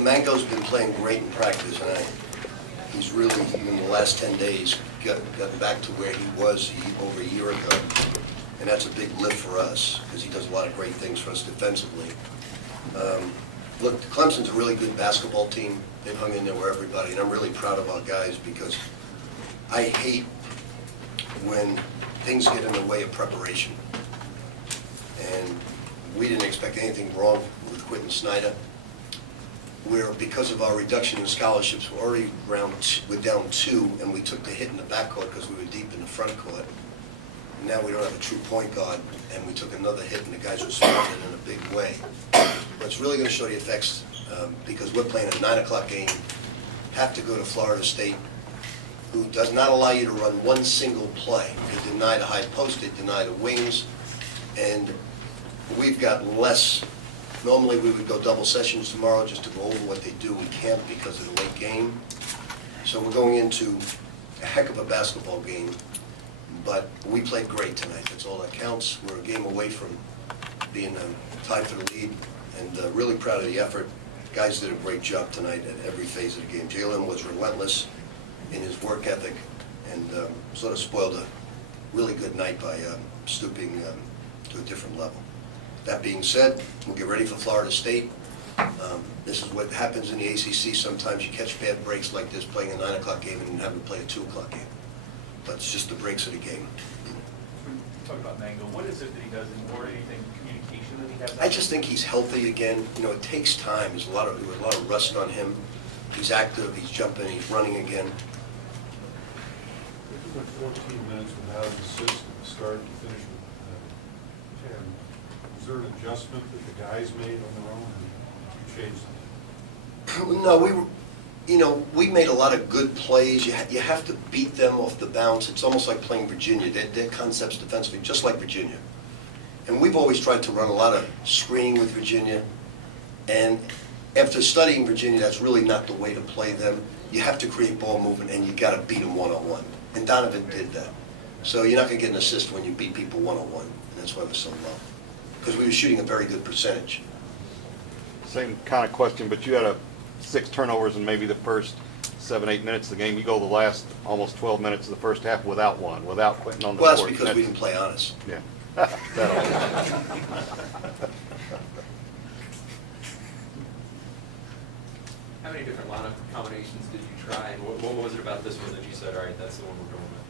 Mango's been playing great in practice, and he's really, in the last 10 days, gotten back to where he was over a year ago. And that's a big lift for us, because he does a lot of great things for us defensively. Look, Clemson's a really good basketball team. They've hung in there with everybody, and I'm really proud of our guys, because I hate when things get in the way of preparation. And we didn't expect anything wrong with Quentin Snyder. Because of our reduction in scholarships, we're down 2, and we took the hit in the backcourt because we were deep in the front court. Now we don't have a true point guard, and we took another hit, and the guys responded in a big way. But it's really going to show the effects because we're playing a 9 o'clock game, have to go to Florida State, who does not allow you to run one single play. They deny the high post, they deny the wings, and we've got less. Normally we would go double sessions tomorrow just to go over what they do. We can't because of the late game. So we're going into a heck of a basketball game, but we played great tonight. That's all that counts. We're a game away from being tied for the lead, and really proud of the effort. Guys did a great job tonight at every phase of the game. Jalen was relentless in his work ethic, and sort of spoiled a really good night by stooping to a different level. That being said, we'll get ready for Florida State. This is what happens in the ACC. Sometimes you catch bad breaks like this, playing a 9 o'clock game and having to play a 2 o'clock game. But it's just the breaks of the game. Talk about Mango. What is it that he does more? Anything communication that he has? I just think he's healthy again. You know, it takes time. There's a lot of rust on him. He's active. He's jumping. He's running again. If you went 14 minutes without an assist at the start and finish with 10, was there an adjustment that the guys made on their own, or you changed something? No, we made a lot of good plays. You have to beat them off the bounce. It's almost like playing Virginia. Their concepts defensively, just like Virginia. And we've always tried to run a lot of screening with Virginia. And after studying Virginia, that's really not the way to play them. You have to create ball movement, and you got to beat them one-on-one. And Donovan did that. So you're not going to get an assist when you beat people one-on-one. And that's why we're so low. Because we were shooting a very good percentage. Same kind of question, but you had 6 turnovers in maybe the first 7-8 minutes of the game. You go the last almost 12 minutes of the first half without one, without Quentin on the court. Well, that's because we didn't play honest. Yeah. How many different lineup combinations did you try, and what was it about this one that you said, all right, that's the one we're going with?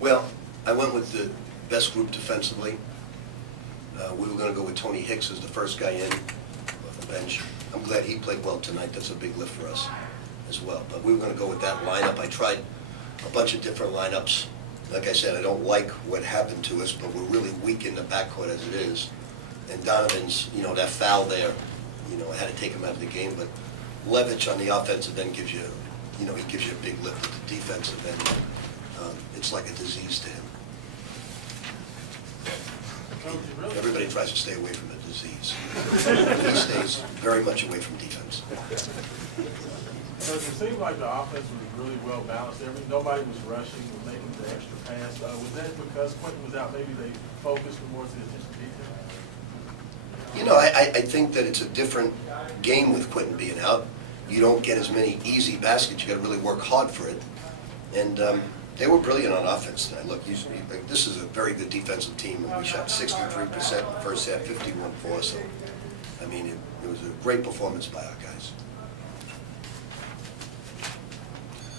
Well, I went with the best group defensively. We were going to go with Tony Hicks as the first guy in off the bench. I'm glad he played well tonight. That's a big lift for us as well. But we were going to go with that lineup. I tried a bunch of different lineups. Like I said, I don't like what happened to us, but we're really weak in the backcourt as it is. And Donovan's, that foul there, I had to take him out of the game. But Levitch on the offensive end gives you, he gives you a big lift at the defensive end. It's like a disease to him. Everybody tries to stay away from the disease. He stays very much away from defense. So it seemed like the offense was really well balanced. Nobody was rushing, was making the extra pass. Was that because Quentin was out? Maybe they focused more to the attention to detail? I think that it's a different game with Quentin being out. You don't get as many easy baskets. You got to really work hard for it. And they were brilliant on offense tonight. Look, this is a very good defensive team, and we shot 63% in the first half, 51-4. So, it was a great performance by our guys.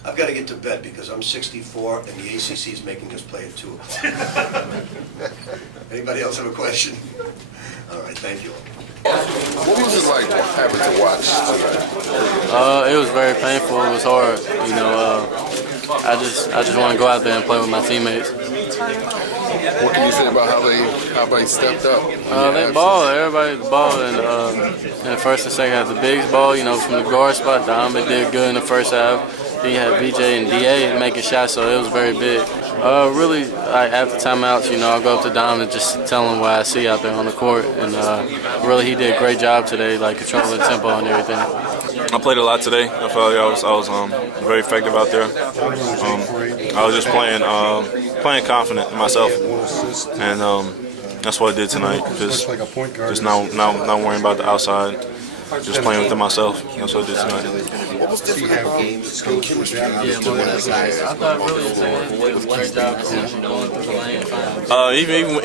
I've got to get to bed because I'm 64, and the ACC is making us play at 2 o'clock. Anybody else have a question? All right, thank you. What was it like having to watch tonight? It was very painful. It was hard. I just want to go out there and play with my teammates. What can you say about how they stepped up? They balled. Everybody balled in the first and second half. The bigs ball, from the guard spot. Donovan did good in the first half. Then you had VJ and DA making shots, so it was very big. Really, after timeouts, I'll go up to Dom and just tell him what I see out there on the court. And really, he did a great job today, controlling the tempo and everything. I played a lot today. I felt like I was very effective out there. I was just playing confident in myself, and that's what I did tonight. Just not worrying about the outside. Just playing within myself. That's what I did tonight. What was different about games coaching with that?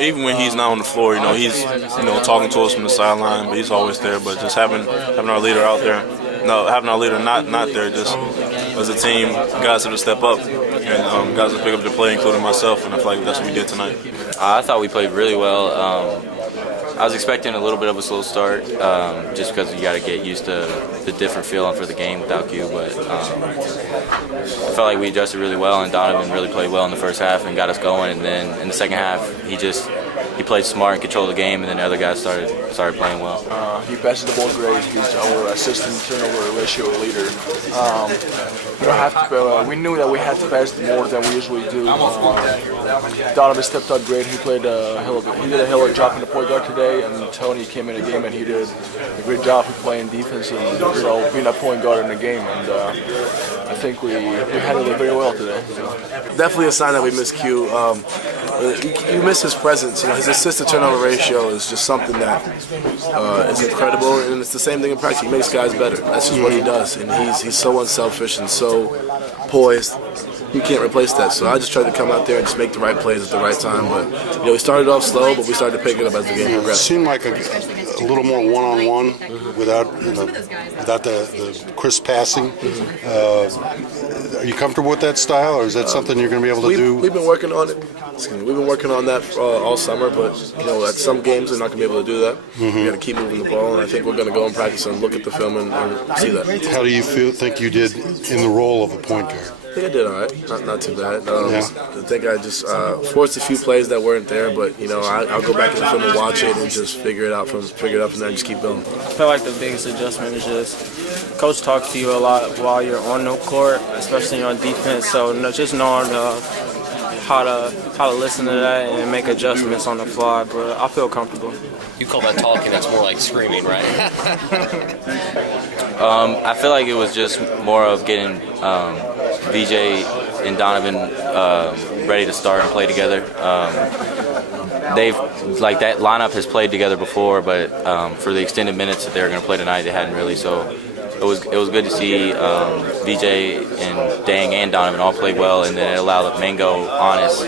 Even when he's not on the floor, he's talking to us from the sideline, but he's always there. But just having our leader out there, having our leader not there, just as a team, guys have to step up and guys have to pick up the play, including myself, and I feel like that's what we did tonight. I thought we played really well. I was expecting a little bit of a slow start, just because you got to get used to the different feeling for the game without Q. But I felt like we adjusted really well, and Donovan really played well in the first half and got us going. And then in the second half, he played smart and controlled the game, and then the other guys started playing well. He passes the ball great. He's our assist and turnover ratio leader. We knew that we had to pass more than we usually do. Donovan stepped up great. He played he did a hell of a job in the point guard today, and Tony came in the game and he did a great job of playing defense and being a point guard in the game. And I think we handled it very well today. Definitely a sign that we miss Q. You miss his presence. His assist to turnover ratio is just something that is incredible, and it's the same thing in practice. He makes guys better. That's just what he does, and he's so unselfish and so poised. You can't replace that. So I just tried to come out there and just make the right plays at the right time. But we started off slow, but we stared to pick it up as the game progressed. It seemed like a little more one-on-one without the crisp passing. Are you comfortable with that style, or is that something you're going to be able to do? We've been working on it. We've been working on that all summer, but at some games we're not going to be able to do that. We got to keep moving the ball, and I think we're going to go and practice and look at the film and see that. How do you think you did in the role of a point guard? I think I did all right. Not too bad. I think I just forced a few plays that weren't there, but I'll go back in the film and watch it and just figure it out from there and just keep going. I feel like the biggest adjustment is just coach talks to you a lot while you're on the court, especially on defense. So just knowing how to listen to that and make adjustments on the fly. But I feel comfortable. You call that talking? That's more like screaming, right? I feel like it was just more of getting VJ and Donovan ready to start and play together. That lineup has played together before, but for the extended minutes that they were going to play tonight, they hadn't really. So it was good to see VJ and Dang and Donovan all play well, and then it allowed Mango, Honest,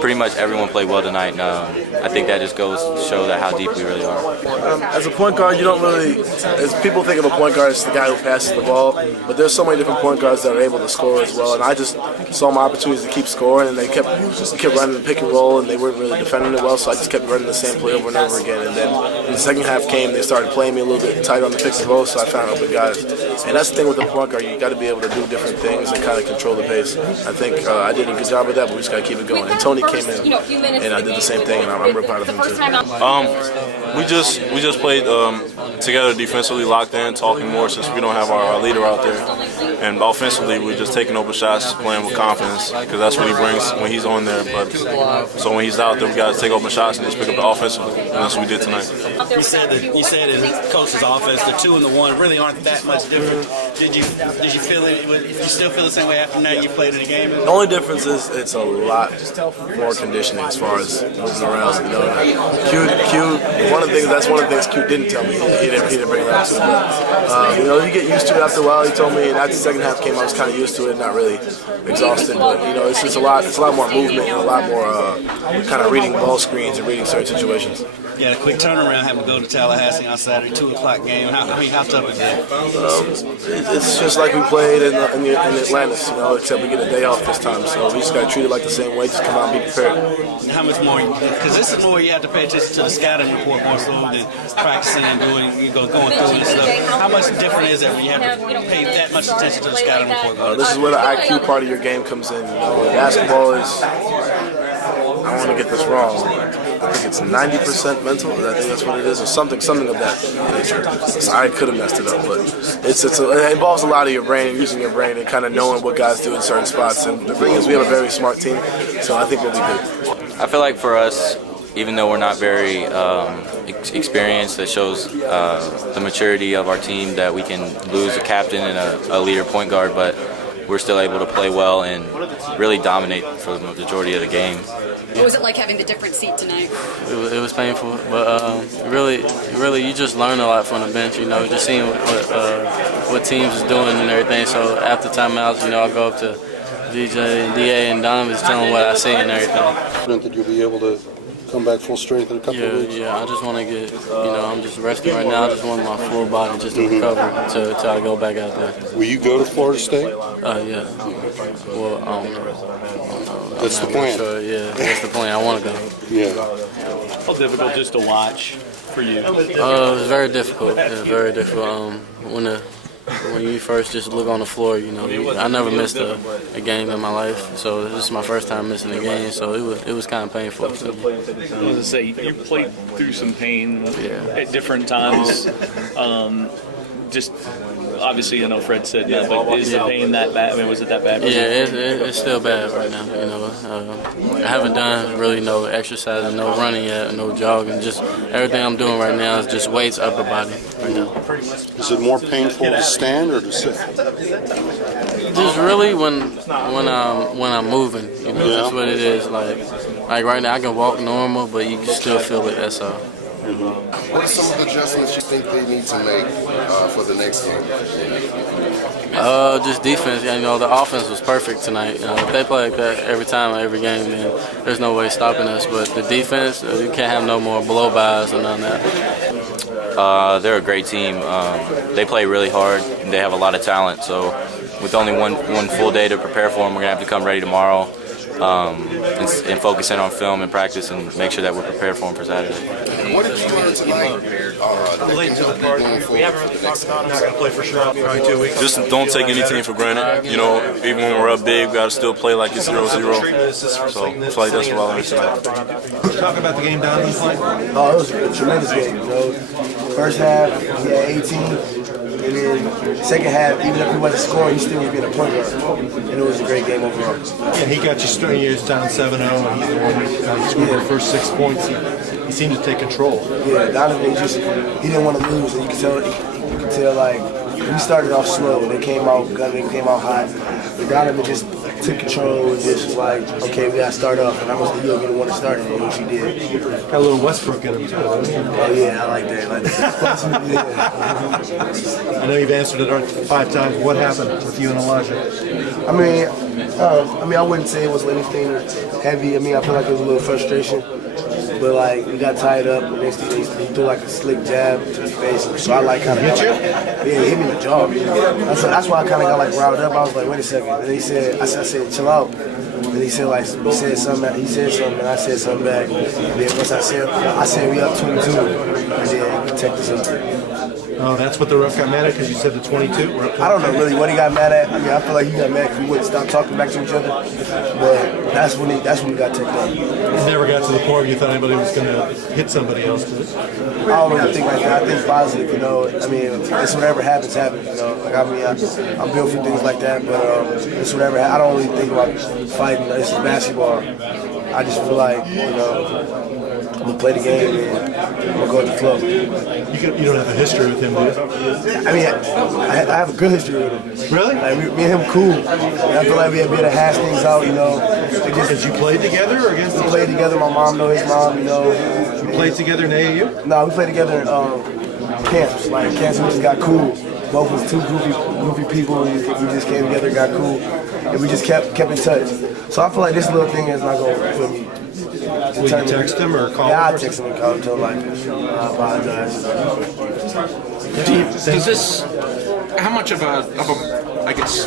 pretty much everyone played well tonight. And I think that just goes to show that how deep we really are. As a point guard, you don't really, as people think of a point guard as the guy who passes the ball, but there's so many different point guards that are able to score as well. And I just saw my opportunities to keep scoring, and they kept running the pick and roll, and they weren't really defending it well, so I just kept running the same play over and over again. And then when the second half came, they started playing me a little bit tight on the pick and roll, so I found open guys. And that's the thing with the point guard, you got to be able to do different things and kind of control the pace. I think I did a good job with that, but we just got to keep it going. And Tony came in, and I did the same thing, and I'm real proud of him too. We just played together defensively, locked in, talking more since we don't have our leader out there. And offensively, we're just taking open shots, playing with confidence, because that's what he brings when he's on there. But so when he's out there, we got to take open shots and just pick up the offensively. And that's what we did tonight. You said in coach's offense, the 2 and the 1 really aren't that much different. Did you feel it? You still feel the same way after that you played in the game? The only difference is it's a lot more conditioning as far as moving around. Q. One of the things Q didn't tell me. He didn't bring it up to me. But, you get used to it after a while. He told me, and after the second half came, I was kind of used to it, not really exhausted. But it's just a lot more movement and a lot more kind of reading ball screens and reading certain situations. Yeah, a quick turnaround, having to go to Tallahassee on Saturday, 2 o'clock game. How tough is that? It's just like we played in Atlantis, except we get a day off this time. So we just got to treat it like the same way. Just come out and be prepared. And how much more? Because this is more you have to pay attention to the scouting report more so than practicing and going through and stuff. How much different is that when you have to pay that much attention to the scouting report? This is where the IQ part of your game comes in. Basketball is, I don't want to get this wrong, I think it's 90% mental. I think that's what it is, or something of that nature. So I could have messed it up, but it involves a lot of your brain and using your brain and kind of knowing what guys do in certain spots. And the thing is, we have a very smart team, so I think we'll be good. I feel like for us, even though we're not very experienced, that shows the maturity of our team that we can lose a captain and a leader point guard, but we're still able to play well and really dominate for the majority of the game. What was it like having the different seat tonight? It was painful, but really, you just learn a lot from the bench. You know, just seeing what teams is doing and everything. So after timeouts, you know, I go up to VJ and DA and Dom is telling what I see and everything. Confident that you'll be able to come back full strength in a couple of weeks? Yeah. I just want to get, I'm just resting right now. I just want my full body just to recover till I go back out there. Will you go to Florida State? Yeah. Well, I don't know. That's the plan. Sure. Yeah, that's the plan. I want to go. Yeah. How difficult just to watch for you? It was very difficult. It was very difficult. When you first just look on the floor, you know, I never missed a game in my life, so this is my first time missing a game, so it was kind of painful. I was going to say, you played through some pain at different times. Just obviously, I know Fred said that, but is the pain that bad? I mean, was it that bad? Yeah, it's still bad right now. You know, I haven't done really no exercise, no running yet, no jogging. Just everything I'm doing right now is just weights, upper body right now. Is it more painful to stand or to sit? Just really when I'm moving, you know, that's what it is. Like right now, I can walk normal, but you can still feel it. That's all. What are some of the adjustments you think they need to make for the next game? Just defense. You know, the offense was perfect tonight. If they play like that every time, every game, then there's no way stopping us. But the defense, you can't have no more blow-bys or none of that. They're a great team. They play really hard. They have a lot of talent. So with only one full day to prepare for them, we're going to have to come ready tomorrow and focus in on film and practice and make sure that we're prepared for them for Saturday. What did you learn tonight late to the party? We haven't really talked about it. Not going to play for sure. Probably 2 weeks. Just don't take anything for granted. You know, even when we're up big, we got to still play like it's 0-0. So it's like that's what I learned tonight. Talk about the game down in the play. Oh, it was a tremendous game. You know, first half, he had 18, and then second half, even if he wasn't scoring, he still was being a point guard, and it was a great game overall. Yeah, he got you straight. He was down 7-0, and he's the one who scored the first 6 points. He seemed to take control. Yeah, Donovan he didn't want to lose, and you could tell like we started off slow. They came out gunning, came out hot. But Donovan just took control and just was like, okay, we got to start off. And I was the young one to start it, which he did. Got a little Westbrook in him too. Oh yeah, I like that. Yeah. I know you've answered it 5 times. What happened with you and Elijah? I mean, I wouldn't say it was anything heavy. I mean, I feel like it was a little frustration. But like we got tied up, and he threw like a slick jab to his face. So I like kind of hit you. Yeah, he hit me in the jaw. That's why I kind of got like riled up. I was like, wait a second. And he said, I said, chill out. And he said something. He said something, and I said something back. And then once I said we up 22, and then he protected us. Oh, that's what the ref got mad at because you said the 22? I don't know really what he got mad at. I mean, I feel like he got mad because we wouldn't stop talking back to each other. But that's when he got ticked up. It never got to the point where you thought anybody was going to hit somebody else, did it? I don't really think like that. I think positive, you know. I mean, it's whatever happens, happens, you know. Like, I mean, I'm built for things like that, but it's whatever. I don't really think about fighting. This is basketball. I just feel like, you know, I'm going to play the game and I'm going to go with the flow. You don't have a history with him, do you? I mean, I have a good history with him. Really? Like, me and him cool. And I feel like we had been able to hash things out, you know. Did you play together or against each other? We played together. My mom know his mom, you know. You played together in AAU? No, we played together in camps. Like, camps, we just got cool. Both was two goofy people. We just came together, got cool. And we just kept in touch. So I feel like this little thing is not going to put me. Will you text him or call him? Yeah, I'll text him and call him, tell him like, I apologize. Does this, how much of a, I guess,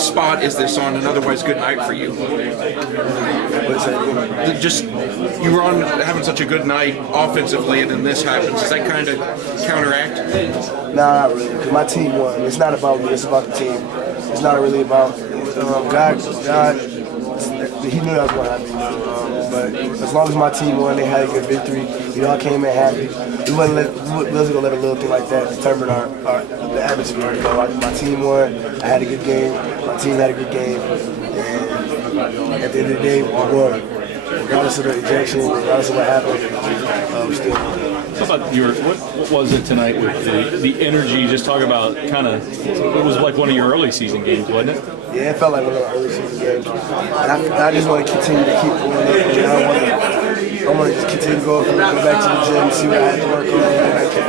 spot is this on an otherwise good night for you? Just, you were on having such a good night offensively and then this happens. Does that kind of counteract? Nah, not really, because my team won. It's not about me, it's about the team. It's not really about, God, he knew that was going to happen. But as long as my team won, they had a good victory. You know, I came in happy. We wasn't going to let a little thing like that determine the atmosphere. You know, my team won. I had a good game. My team had a good game. And at the end of the day, we won. Regardless of the ejection, regardless of what happened, we still won. How about what was it tonight with the energy? Just talk about kind of, it was like one of your early season games, wasn't it? Yeah, it felt like one of the early season games. And I just want to continue to keep going up. I want to just continue to go back to the gym, see what I have to work on, go back to the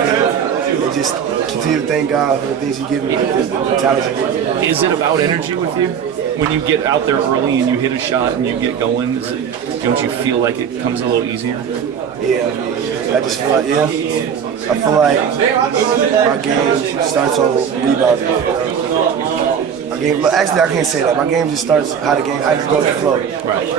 field, and just continue to thank God for the things He gives me, the talents He gives me. Is it about energy with you? When you get out there early and you hit a shot and you get going, don't you feel like it comes a little easier? Yeah, I just feel like, I feel like my game starts on rebounding. My game, actually, I can't say that. My game just starts how I just go with the flow. Right.